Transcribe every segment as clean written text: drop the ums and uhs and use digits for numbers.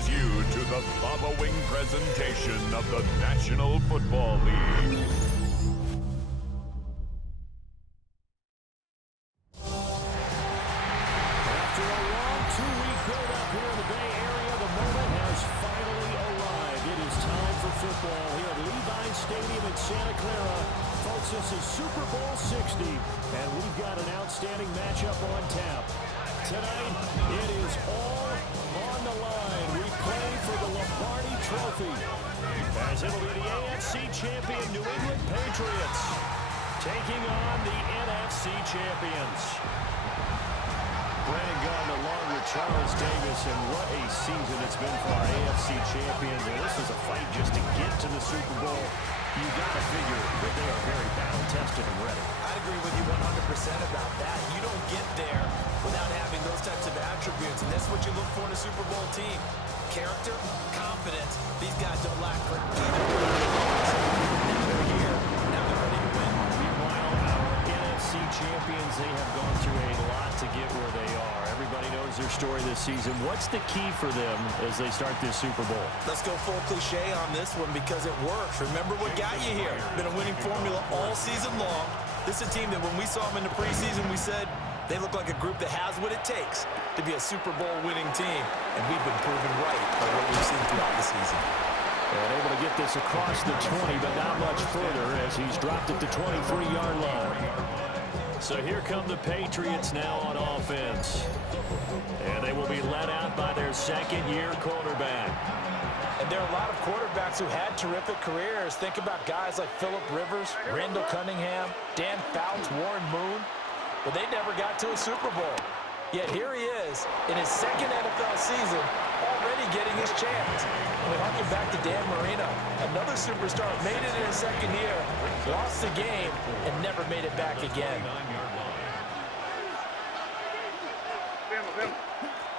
welcomes you to the following presentation of the National Football League. After a long two-week build-up here in the Bay Area, the moment has finally arrived. It is time for football here at Levi Stadium in Santa Clara. Folks, this is Super Bowl 60, and we've got an outstanding matchup on tap. Tonight, it is all on the line. We play for the Lombardi Trophy, as it'll be the AFC champion New England Patriots taking on the NFC champions. Brandon Gardner along with Charles Davis, and what a season it's been for our AFC champions. And this is a fight just to get to the Super Bowl. You got to figure that they are very battle-tested and ready. I agree with you 100% about that. You don't get there without having those types of attributes, and that's what you look for in a Super Bowl team. Character, confidence. These guys don't lack for either. Now they're here. Now they're ready to win. Meanwhile, our NFC champions, they have gone through a lot to get where they are. Everybody knows their story this season. What's the key for them as they start this Super Bowl? Let's go full cliche on this one because it works. Remember what got you here. Been a winning formula all season long. This is a team that when we saw them in the preseason, we said they look like a group that has what it takes to be a Super Bowl winning team. And we've been proven right by what we've seen throughout the season. And able to get this across the 20, but not much further as he's dropped at the 23-yard line. So here come the Patriots now on offense. And they will be led out by their second-year quarterback. And there are a lot of quarterbacks who had terrific careers. Think about guys like Phillip Rivers, Randall Cunningham, Dan Fouts, Warren Moon. But they never got to a Super Bowl. Yet here he is in his second NFL season, already getting his chance. We harken back to Dan Marino. Another superstar made it in his second year, lost the game, and never made it back again.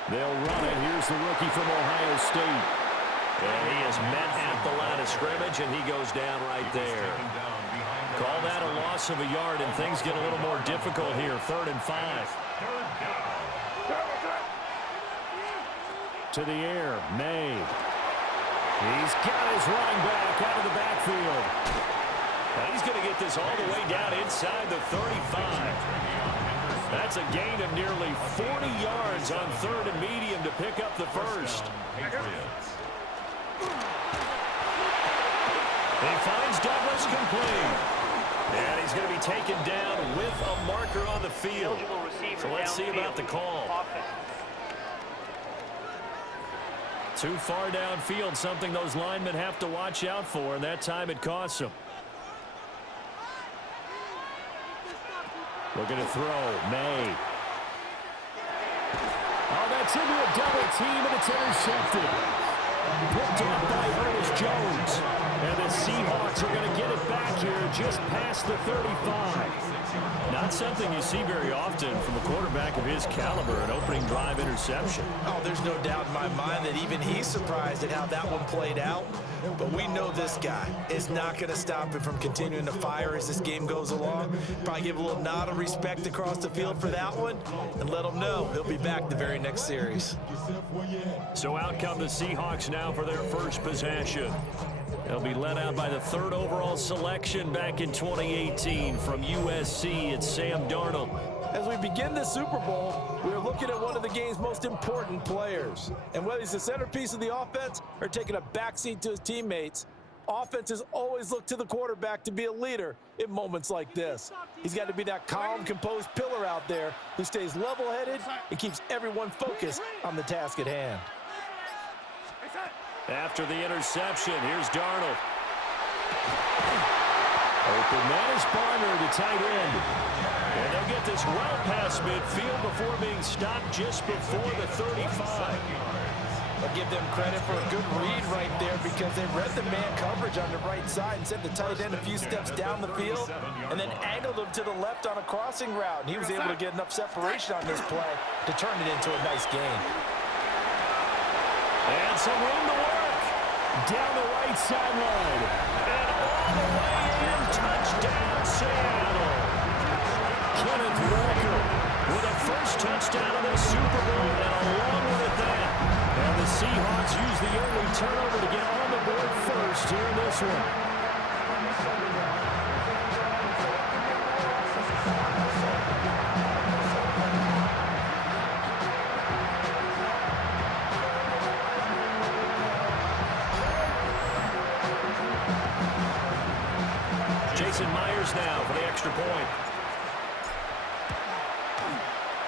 They'll run it. Here's the rookie from Ohio State. And he is met at the line of scrimmage, and he goes down right there. Call that a loss of a yard, and things get a little more difficult here. 3rd and 5. To the air, May. He's got his running back out of the backfield. And he's going to get this all the way down inside the 35. That's a gain of nearly 40 yards on 3rd and medium to pick up the first. He finds Douglas complete. And he's going to be taken down with a marker on the field. So let's see about the call. Too far downfield, something those linemen have to watch out for, and that time it costs them. Looking to throw, May. Oh, that's into a double team, and it's intercepted. Picked off by Ernest Jones. And the Seahawks are going to get it back here just past the 35. Not something you see very often from a quarterback of his caliber, an opening drive interception. Oh, there's no doubt in my mind that even he's surprised at how that one played out. But we know this guy is not going to stop him from continuing to fire as this game goes along. Probably give a little nod of respect across the field for that one and let him know he'll be back the very next series. So out come the Seahawks now for their first possession. They'll be led out by the 3rd overall selection back in 2018 from USC. It's Sam Darnold. As we begin the Super Bowl, we're looking at one of the game's most important players. And whether he's the centerpiece of the offense or taking a backseat to his teammates, offenses always look to the quarterback to be a leader in moments like this. He's got to be that calm, composed pillar out there who stays level-headed and keeps everyone focused on the task at hand. After the interception, here's Darnold. Open man is Barner, the tight end. And they'll get this well past midfield before being stopped just before the 35. I'll give them credit for a good read right there because they read the man coverage on the right side and sent the tight end a few steps down the field and then angled him to the left on a crossing route. And he was able to get enough separation on this play to turn it into a nice gain. And some room to work. Down the right sideline. And all the way in. Touchdown, Seattle. Kenneth Walker with a first touchdown in the Super Bowl, and along with that. And the Seahawks use the early turnover to get on the board first here in this one. Myers now for the extra point.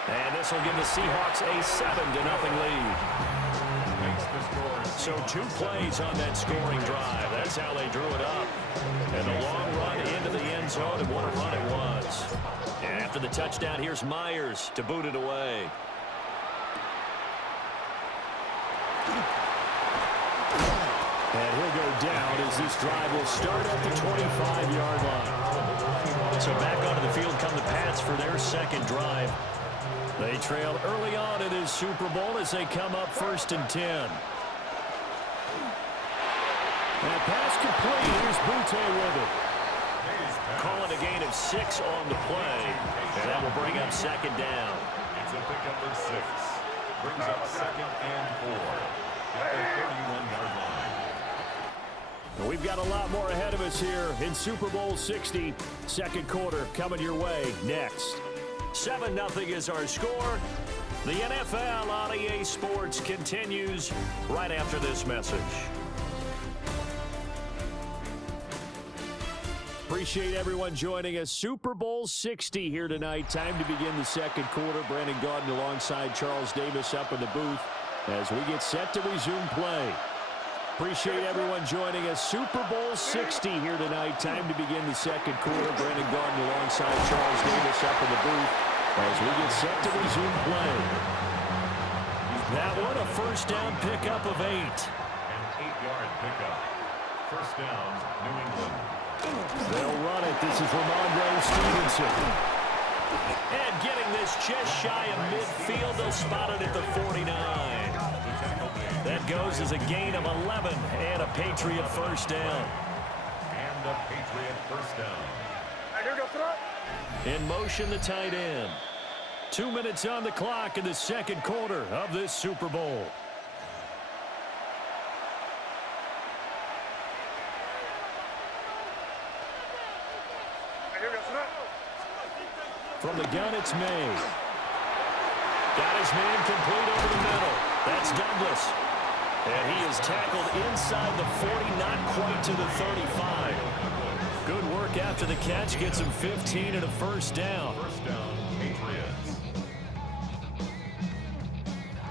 And this will give the Seahawks a 7-0 lead. So 2 plays on that scoring drive. That's how they drew it up. And a long run into the end zone, and what a run it was. And after the touchdown, here's Myers to boot it away. And he'll go down as this drive will start at the 25-yard line. So back onto the field come the Pats for their second drive. They trailed early on in this Super Bowl as they come up 1st and 10. And pass complete. Here's Butte with it. Calling a gain of 6 on the play. And that will bring up 2nd down. It's a pickup for 6. Brings up 2nd and 4 at the 31-yard line. We've got a lot more ahead of us here in Super Bowl 60. Second quarter coming your way next. 7-0 is our score. The NFL on EA Sports continues right after this message. Appreciate everyone joining us. Super Bowl 60 here tonight. Time to begin the second quarter. Brandon Gaudin alongside Charles Davis up in the booth as we get set to resume play. Appreciate everyone joining us. Super Bowl 60 here tonight. Time to begin the second quarter. Brandon Gaudin alongside Charles Davis up in the booth as we get set to resume play. That one a first down pickup of 8. An 8-yard pickup. First down, New England. They'll run it. This is Ramondre Stevenson. And getting this just shy of midfield. They'll spot it at the 49. That goes as a gain of 11 and a Patriot first down. And a Patriot first down. In motion, the tight end. 2 minutes on the clock in the second quarter of this Super Bowl. From the gun, it's May. Got his man complete over the middle. That's Douglas. And he is tackled inside the 40, not quite to the 35. Good work after the catch. Gets him 15 and a first down. First down, Patriots.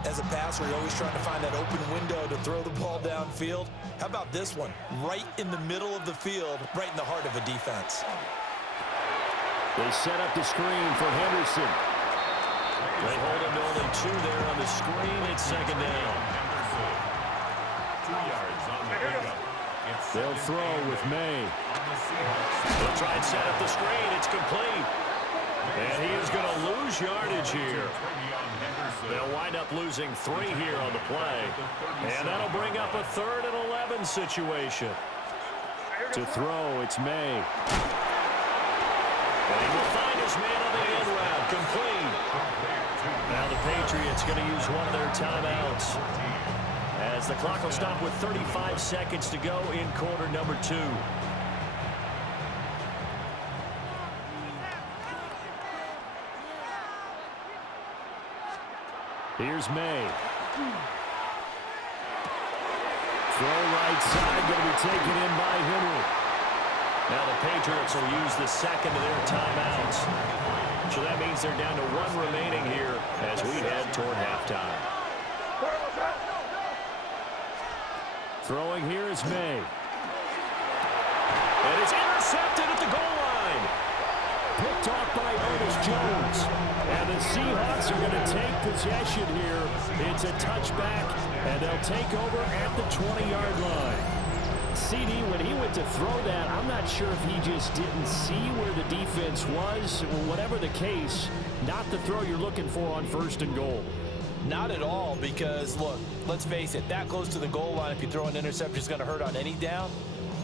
As a passer, you're always trying to find that open window to throw the ball downfield. How about this one? Right in the middle of the field, right in the heart of a defense. They set up the screen for Henderson. They hold him to only 2 there on the screen. It's second down. 2 yards on the pickup. They'll throw with May. They'll try and set up the screen. It's complete. And he is going to lose yardage here. They'll wind up losing 3 here on the play. And that'll bring up a 3rd and 11 situation. To throw, it's May. And he will find his man on the end route. Complete. Now the Patriots going to use one of their timeouts. As the clock will stop with 35 seconds to go in quarter number 2. Here's May. Throw right side, going to be taken in by Henry. Now the Patriots will use the second of their timeouts. So that means they're down to 1 remaining here as we head toward halftime. Throwing here is May. And it's intercepted at the goal line. Picked off by Ernest Jones. And the Seahawks are going to take possession here. It's a touchback, and they'll take over at the 20-yard line. CD, when he went to throw that, I'm not sure if he just didn't see where the defense was. Or whatever the case, not the throw you're looking for on 1st and goal. Not at all, because, look, let's face it, that close to the goal line, if you throw an interception, is going to hurt on any down.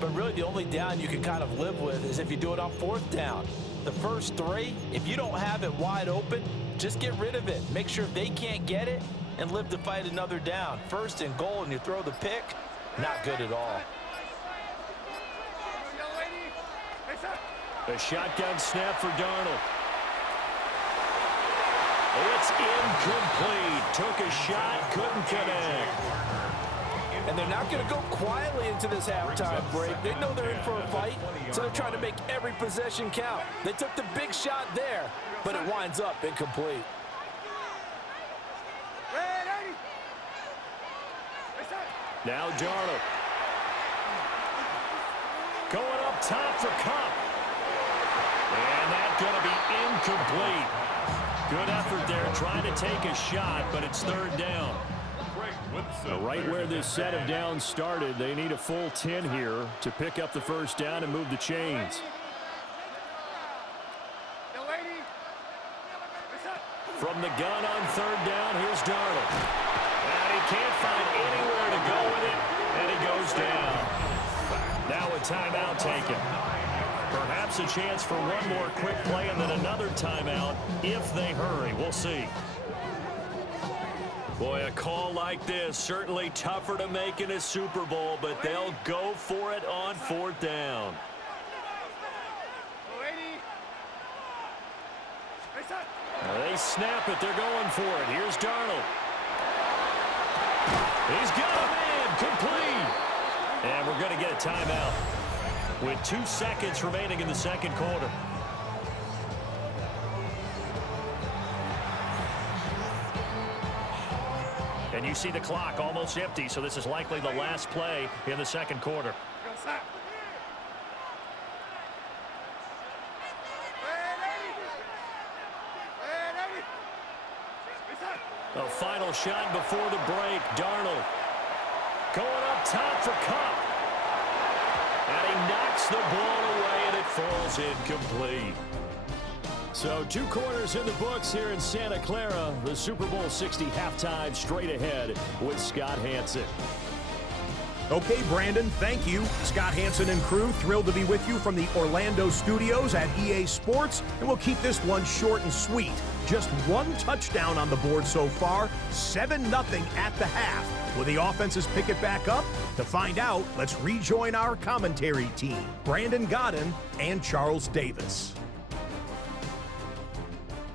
But really, the only down you can kind of live with is if you do it on 4th down. the first three, if you don't have it wide open, just get rid of it. Make sure they can't get it and live to fight another down. First and goal, and you throw the pick, not good at all. A shotgun snap for Darnold. It's incomplete. Took a shot, couldn't connect. And they're not going to go quietly into this halftime break. They know they're in for a fight, so they're trying to make every possession count. They took the big shot there, but it winds up incomplete. Now Darnold. Going up top for Cup. And that's going to be incomplete. Good effort there trying to take a shot, but it's third down. Right where this set of downs started, they need a full 10 here to pick up the first down and move the chains. From the gun on third down, here's Darnold. And he can't find anywhere to go with it, and he goes down. Now a timeout taken. Perhaps a chance for one more quick play and then another timeout if they hurry. We'll see. Boy, a call like this, certainly tougher to make in a Super Bowl, but they'll go for it on fourth down. They snap it. They're going for it. Here's Darnold. He's got a man. Complete. And we're going to get a timeout with 2 seconds remaining in the second quarter. And you see the clock almost empty, so this is likely the last play in the second quarter. A final shot before the break. Darnold going up top for Cup. And he knocks the ball away, and it falls incomplete. So 2 quarters in the books here in Santa Clara. The Super Bowl 60 halftime straight ahead with Scott Hanson. Okay, Brandon, thank you. Scott Hanson and crew, thrilled to be with you from the Orlando studios at EA Sports. And we'll keep this one short and sweet. Just 1 touchdown on the board so far, 7-0 at the half. Will the offenses pick it back up? To find out, let's rejoin our commentary team, Brandon Godden and Charles Davis.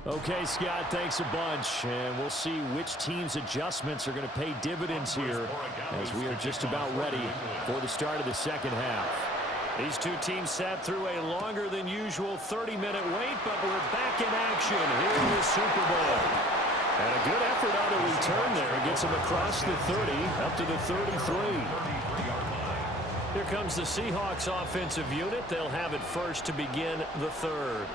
Okay, Scott, thanks a bunch. And we'll see which team's adjustments are going to pay dividends here as we are just about ready for the start of the second half. These 2 teams sat through a longer than usual 30-minute wait, but we're back in action here in the Super Bowl. And a good effort on the return there. Gets him across the 30, up to the 33. Here comes the Seahawks offensive unit. They'll have it first to begin the third.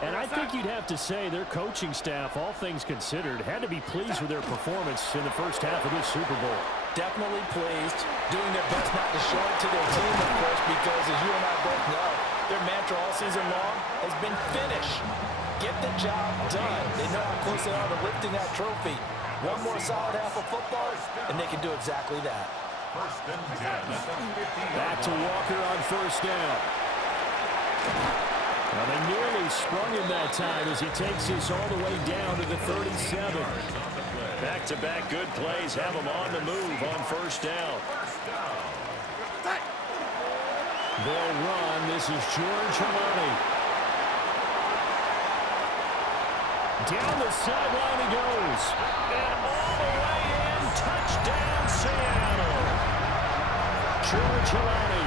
And I think you'd have to say their coaching staff, all things considered, had to be pleased with their performance in the first half of this Super Bowl. Definitely pleased, doing their best not to show it to their team, of course, because as you and I both know, their mantra all season long has been finish. Get the job done. They know how close they are to lifting that trophy. One more solid half of football, and they can do exactly that. Back to Walker on first down. Well, they nearly sprung him that time as he takes this all the way down to the 37. Back-to-back good plays have him on the move on first down. They'll run. This is George Halani. Down the sideline he goes. And all the way in. Touchdown, Seattle. George Halani,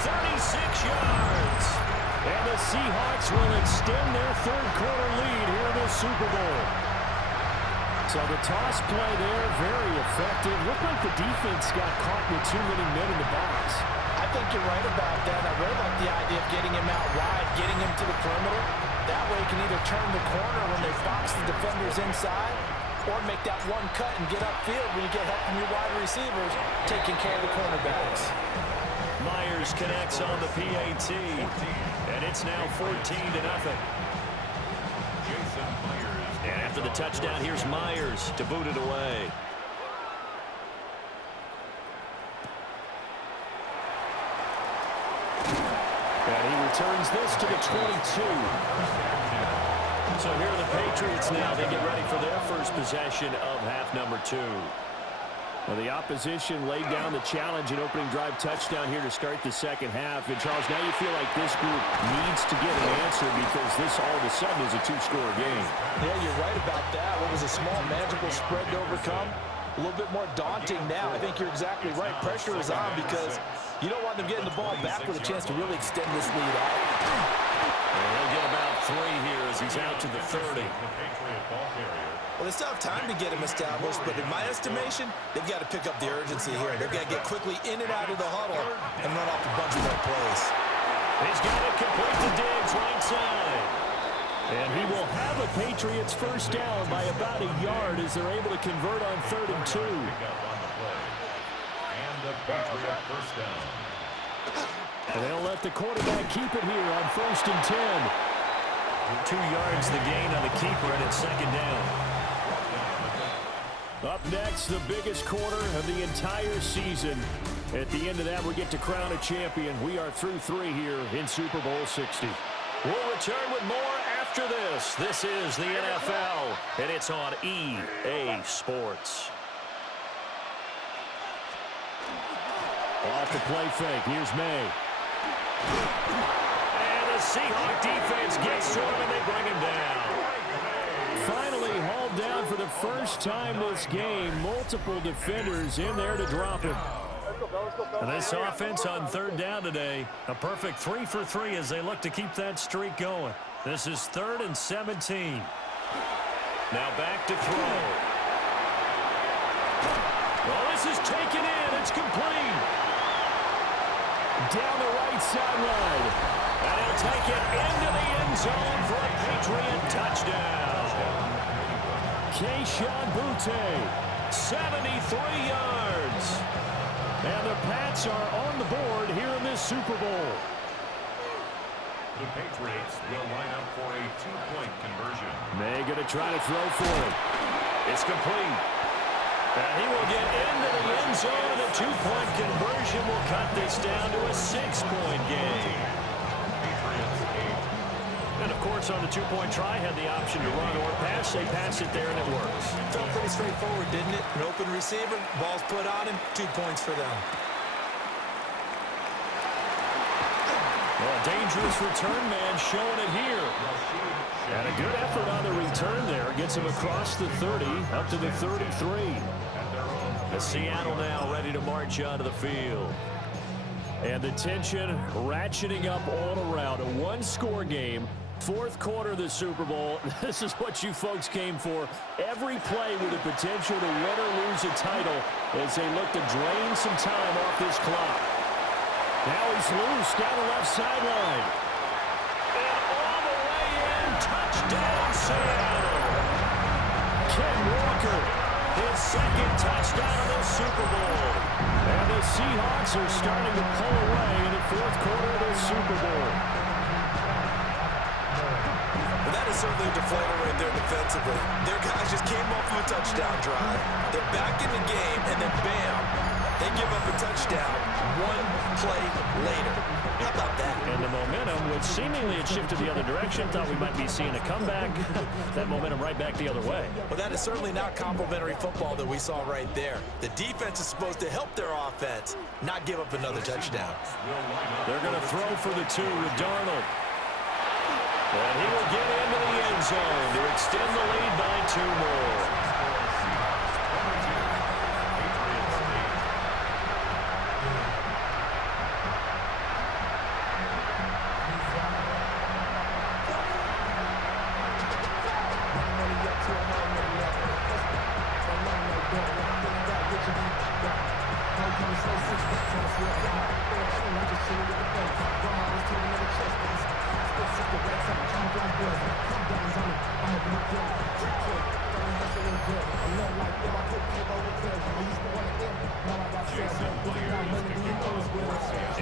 36 yards. And the Seahawks will extend their third quarter lead here in the Super Bowl. So the toss play there, very effective. Looked like the defense got caught with too many men in the box. I think you're right about that. I really like the idea of getting him out wide, getting him to the perimeter. That way you can either turn the corner when they box the defenders inside or make that one cut and get upfield when you get help from your wide receivers taking care of the cornerbacks. Myers connects on the PAT, and it's now 14-0. And after the touchdown, here's Myers to boot it away. And And he returns this to the 22. So here are the Patriots now. They get ready for their first possession of half number 2. Well, the opposition laid down the challenge and opening drive touchdown here to start the second half. And, Charles, now you feel like this group needs to get an answer because this all of a sudden is a 2-score game. Yeah, you're right about that. What was a small, manageable spread to overcome? A little bit more daunting now. I think you're exactly right. Pressure is on because you don't want them getting the ball back with a chance to really extend this lead out. And he'll get about 3 here as he's out to the 30. Well, they still have time to get him established, but in my estimation, they've got to pick up the urgency here. They've got to get quickly in and out of the huddle and run off a bunch more plays. He's got it complete to Diggs right side. And he will have a Patriots first down by about a yard as they're able to convert on 3rd and 2. And the Patriot first down. And they'll let the quarterback keep it here on 1st and 10. 2 yards the gain on the keeper, and it's 2nd down. Up next, the biggest quarter of the entire season. At the end of that, we get to crown a champion. We are through 3 here in Super Bowl 60. We'll return with more after this. This is the NFL, and it's on EA Sports. Off the play fake. Here's May. And the Seahawks defense gets to him, and they bring him down. Finally hauled down for the first time this game. Multiple defenders in there to drop him. And this offense on 3rd down today, a perfect 3 for 3 as they look to keep that streak going. This is 3rd and 17. Now back to throw. Well, this is taken in. It's complete. Down the right sideline. And he'll take it into the end zone for a Patriot touchdown. Keyshawn Butte, 73 yards. And the Pats are on the board here in this Super Bowl. The Patriots will line up for a 2-point conversion. May going to try to throw for it. It's complete. And he will get into the end zone, and a 2-point conversion will cut this down to a 6-point game. And, of course, on the 2-point try, had the option to run or pass. They pass it there, and it works. Felt pretty straightforward, didn't it? An open receiver, ball's put on him, 2 points for them. Well, a dangerous return man showing it here. And a good effort on the return there. Gets him across the 30, up to the 33. As Seattle now ready to march onto the field. And the tension ratcheting up all around. A 1-score game. 4th quarter of the Super Bowl. This is what you folks came for. Every play with the potential to win or lose a title as they look to drain some time off this clock. Now he's loose down the left sideline. And all the way in, touchdown Seattle. Ken Walker, his 2nd touchdown of the Super Bowl. And the Seahawks are starting to pull away in the 4th quarter of the Super Bowl. Well, that is certainly a deflator right there defensively. Their guys just came off of a touchdown drive. They're back in the game, and then bam, they give up a touchdown 1 play later. How about that? And the momentum, which seemingly had shifted the other direction, thought we might be seeing a comeback. That momentum right back the other way. Well, that is certainly not complimentary football that we saw right there. The defense is supposed to help their offense, not give up another touchdown. They're going to throw for the 2 with Darnold. And he will get into the end zone to extend the lead by 2 more.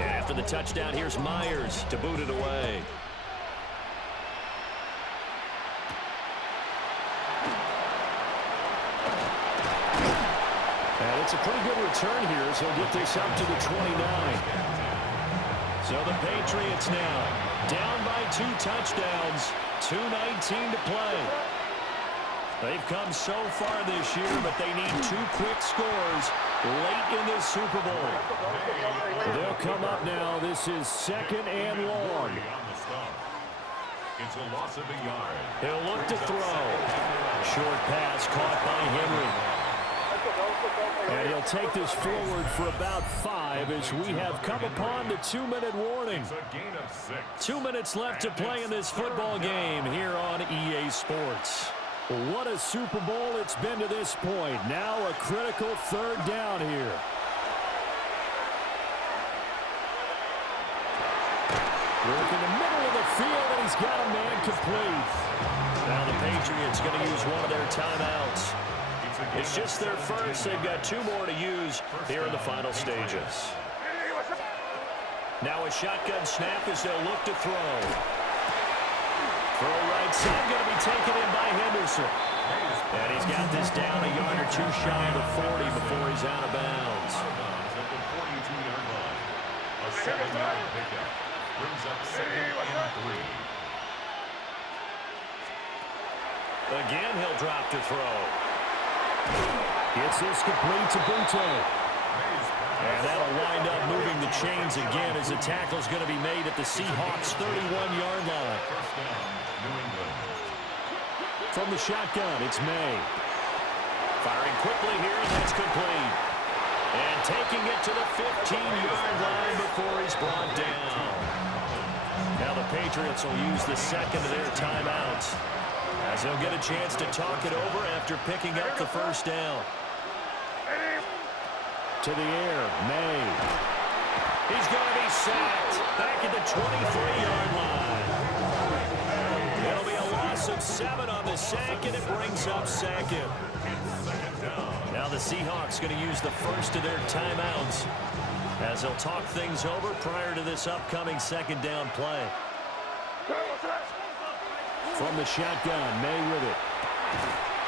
After the touchdown, here's Myers to boot it away. And it's a pretty good return here, so he'll get this up to the 29. So the Patriots now down by 2 touchdowns, 2:19 to play. They've come so far this year, but they need 2 quick scores late in this Super Bowl. They'll come up now. This is 2nd and long. It's a loss of a yard. He'll look to throw. Short pass caught by Henry. And he'll take this forward for about 5 as we have come upon the 2-minute warning. It's a gain of 6. 2 minutes left to play in this football game here on EA Sports. What a Super Bowl it's been to this point. Now a critical 3rd down here. Work in the middle of the field, and he's got a man complete. Now the Patriots going to use one of their timeouts. It's just their first. They've got 2 more to use here in the final stages. Now a shotgun snap as they'll look to throw. Throw right side going to be taken in by Henderson. And he's got this down a yard or 2 shy of the 40 before he's out of bounds. At the 42-yard line. A 7-yard pickup. Brings up 2nd and 3. Again, he'll drop to throw. Gets this complete to Butte. And that'll wind up moving the chains again as the tackle's going to be made at the Seahawks' 31-yard line. First down, New England. From the shotgun, it's May. Firing quickly here, and that's complete. And taking it to the 15-yard line before he's brought down. Now the Patriots will use the 2nd of their timeouts, as they'll get a chance to talk it over after picking up the 1st down. To the air, May. He's going to be sacked back at the 23-yard line. It'll be a loss of 7 on the sack, and it brings up 2nd. Now the Seahawks going to use the 1st of their timeouts, as they'll talk things over prior to this upcoming 2nd down play. From the shotgun, May with it.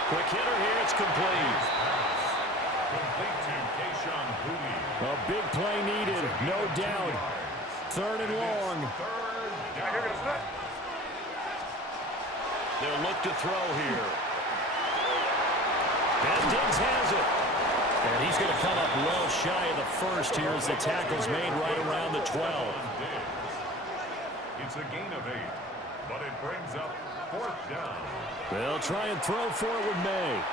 Quick hitter here, it's complete. Complete to Keyshawn Boutte. A big play needed, no doubt. 3rd and long. They'll look to throw here. And Diggs has it. And he's going to come up well shy of the 1st here as the tackle's made right around the 12. It's a gain of 8, but it brings up 4th down. They'll try and throw for it with May.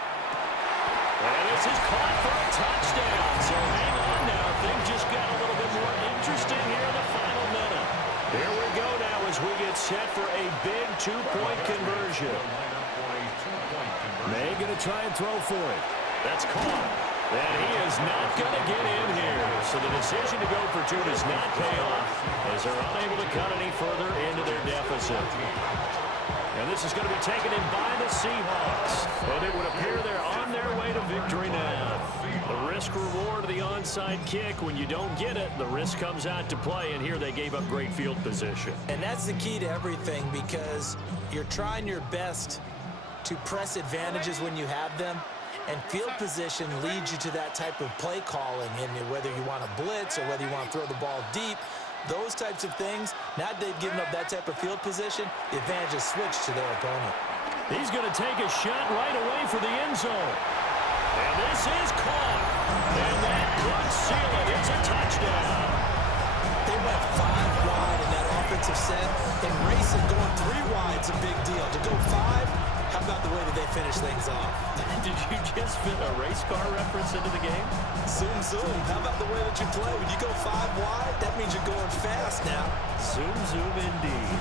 And this is caught for a touchdown. So hang on now. Things just got a little bit more interesting here in the final minute. Here we go now as we get set for a big 2-point conversion. May going to try and throw for it. That's caught. And he is not going to get in here. So the decision to go for 2 does not pay off, as they're unable to cut any further into their deficit. And this is going to be taken in by the Seahawks. And it would appear they're on their way to victory now. The risk-reward of the onside kick. When you don't get it, the risk comes out to play. And here they gave up great field position. And that's the key to everything, because you're trying your best to press advantages when you have them. And field position leads you to that type of play calling. And whether you want to blitz or whether you want to throw the ball deep, those types of things, now that they've given up that type of field position, the advantage is switched to their opponent. He's going to take a shot right away for the end zone. And this is caught. And that could seal it. It's a touchdown. They went 5 wide in that offensive set. And racing going 3 wide is a big deal. To go 5, how about the way that they finish things off? Did you just fit a race car reference into the game? Zoom, zoom. How about the way that you play? When you go 5 wide, that means you're going fast now. Zoom, zoom indeed.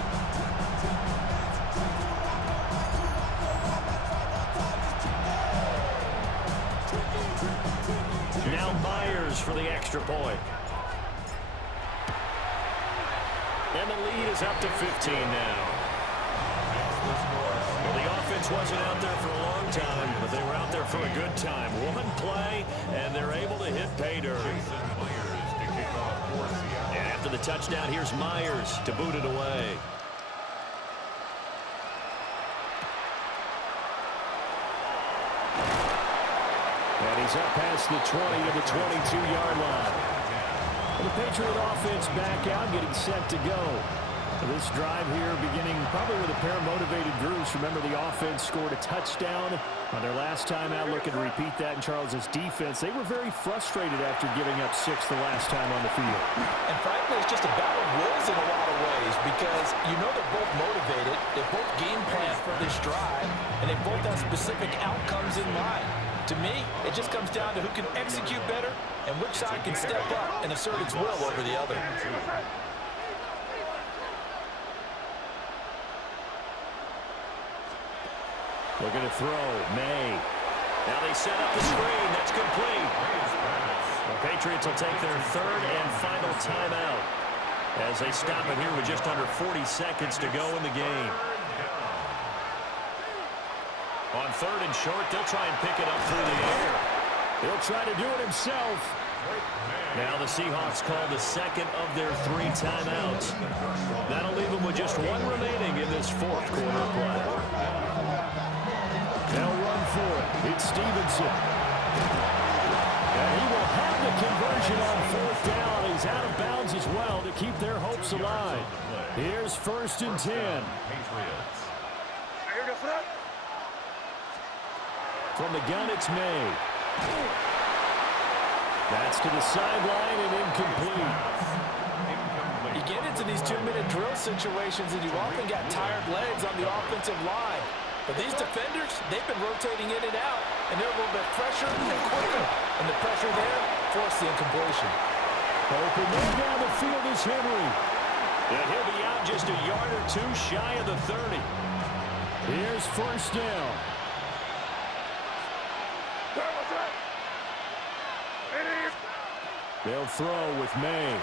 Now Myers for the extra point. And the lead is up to 15 now. Well, the offense wasn't out there for a long time, but they were out there for a good time. 1 play, and they're able to hit pay dirt. And after the touchdown, here's Myers to boot it away. And he's up past the 20 to the 22-yard line. The Patriot offense back out, getting set to go. This drive here beginning probably with a pair of motivated groups. Remember, the offense scored a touchdown on their last time out, looking to repeat that in Charles's defense. They were very frustrated after giving up 6 the last time on the field. And frankly, it's just a battle of wills in a lot of ways because you know they're both motivated, they both game plan for this drive, and they both have specific outcomes in mind. To me, it just comes down to who can execute better and which side can step up and assert its will over the other. Looking to throw, May. Now they set up the screen. That's complete. The Patriots will take their 3rd and final timeout as they stop it here with just under 40 seconds to go in the game. On 3rd and short, they'll try and pick it up through the air. He'll try to do it himself. Now the Seahawks call the 2nd of their 3 timeouts. That'll leave them with just 1 remaining in this 4th quarter of play. They'll run for it. It's Stevenson. And he will have the conversion on 4th down. He's out of bounds as well to keep their hopes alive. Here's 1st and 10. From the gun, it's May. That's to the sideline and incomplete. You get into these 2-minute drill situations and you often got tired legs on the offensive line. But these defenders, they've been rotating in and out, and they're a little bit fresher and quicker. And the pressure there forced the incompletion. Open man down the field is Henry. And he'll be out just a yard or 2 shy of the 30. Here's 1st down. They'll throw with May.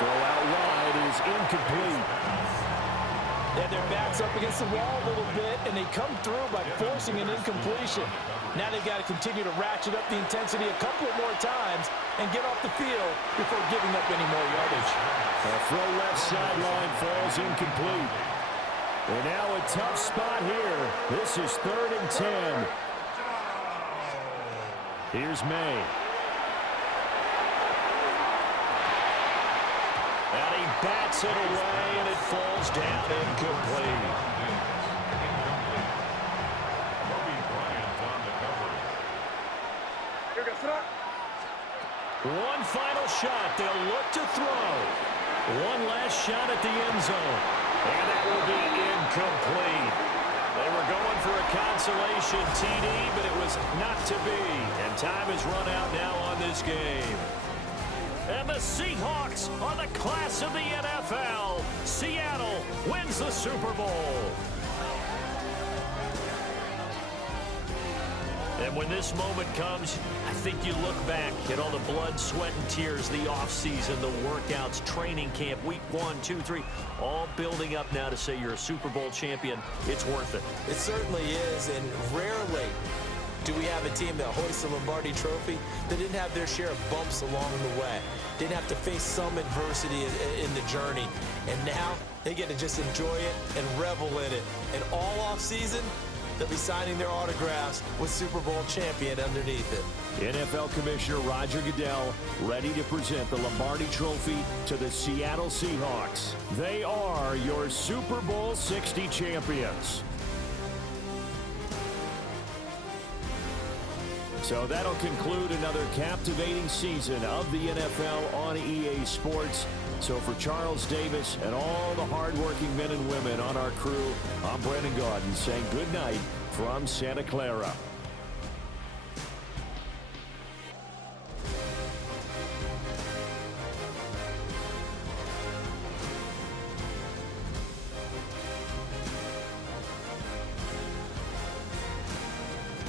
Throw out wide is incomplete. Yeah, their back's up against the wall a little bit, and they come through by forcing an incompletion. Now they've got to continue to ratchet up the intensity a couple of more times and get off the field before giving up any more yardage. The throw left sideline falls incomplete. And now a tough spot here. This is 3rd and 10. Here's May. And he bats it away, and it falls down incomplete. One final shot. They'll look to throw. One last shot at the end zone. And that will be incomplete. They were going for a consolation TD, but it was not to be. And time is run out now on this game. And the Seahawks are the class of the NFL. Seattle wins the Super Bowl. And when this moment comes, I think you look back at all the blood, sweat, and tears, the offseason, the workouts, training camp, week 1, 2, 3, all building up now to say you're a Super Bowl champion. It's worth it. It certainly is, and rarely do we have a team that hoists the Lombardi Trophy that didn't have their share of bumps along the way, didn't have to face some adversity in the journey, and now they get to just enjoy it and revel in it. And all offseason, they'll be signing their autographs with Super Bowl champion underneath it. NFL Commissioner Roger Goodell ready to present the Lombardi Trophy to the Seattle Seahawks. They are your Super Bowl 60 champions. So that'll conclude another captivating season of the NFL on EA Sports. So for Charles Davis and all the hardworking men and women on our crew, I'm Brandon Gaudin saying good night from Santa Clara.